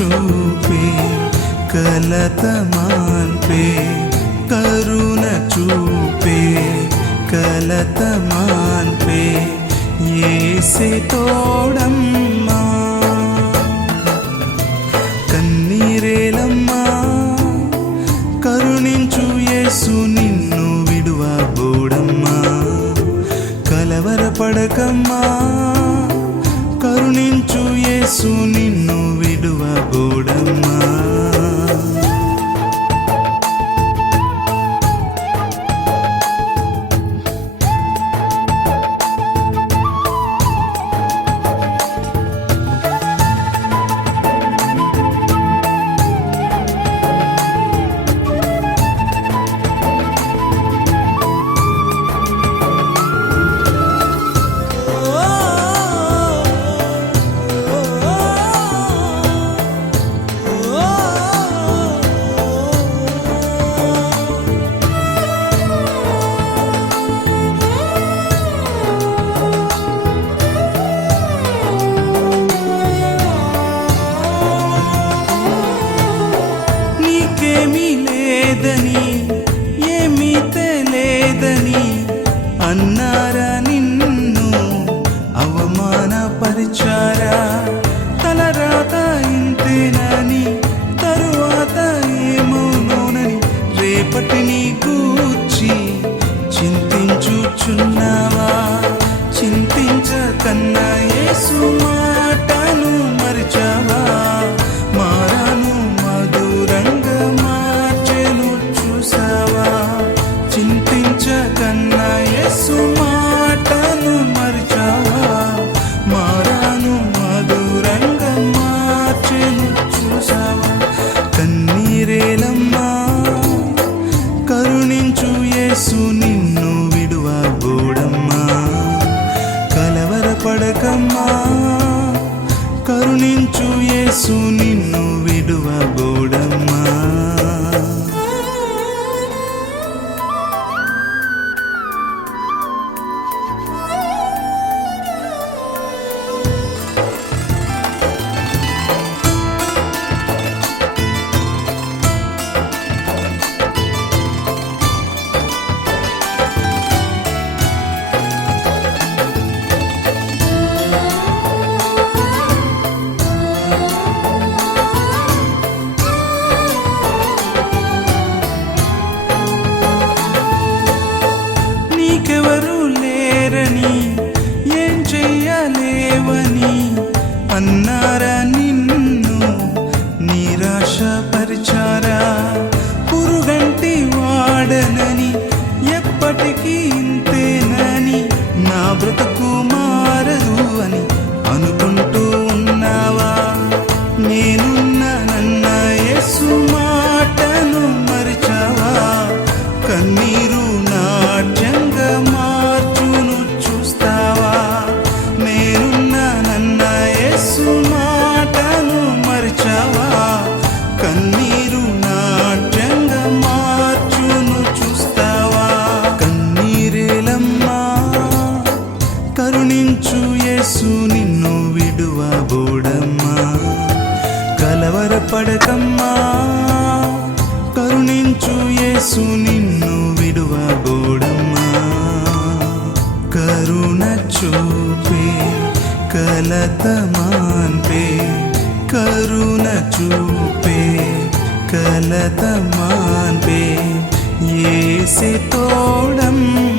చూపే కలత మాన్పే కరుణ చూపే కలత మాన్పే ఏసే తోడమ్మా. కన్నీరేలమ్మా కరుణించు యేసు నిన్ను విడువబోడమ్మా. కలవరపడకమ్మా కరుణించు యేసు నిన్ను నిన్ను అవమానపరిచారా? తలరాత ఇంతేనని తరువాత ఏమోనోనని రేపటిని కూర్చి చింతించుచున్నావా? చింతించకన్నా సుమా లేరని ఏం చెయ్యలేవని అన్నారా నిన్ను నిరాశ పరిచారా పురుగంటి వాడనని ఎప్పటికీ ఇంతేనని నా బ్రతుకు మారదు అని కలవరపడకమ్మా కరుణించు యేసు నిన్ను విడువబోడమ్మా. కరుణ చూపే కలత మాన్పే కరుణ చూపే కలత మాన్పే ఏసే తోడమ్మా.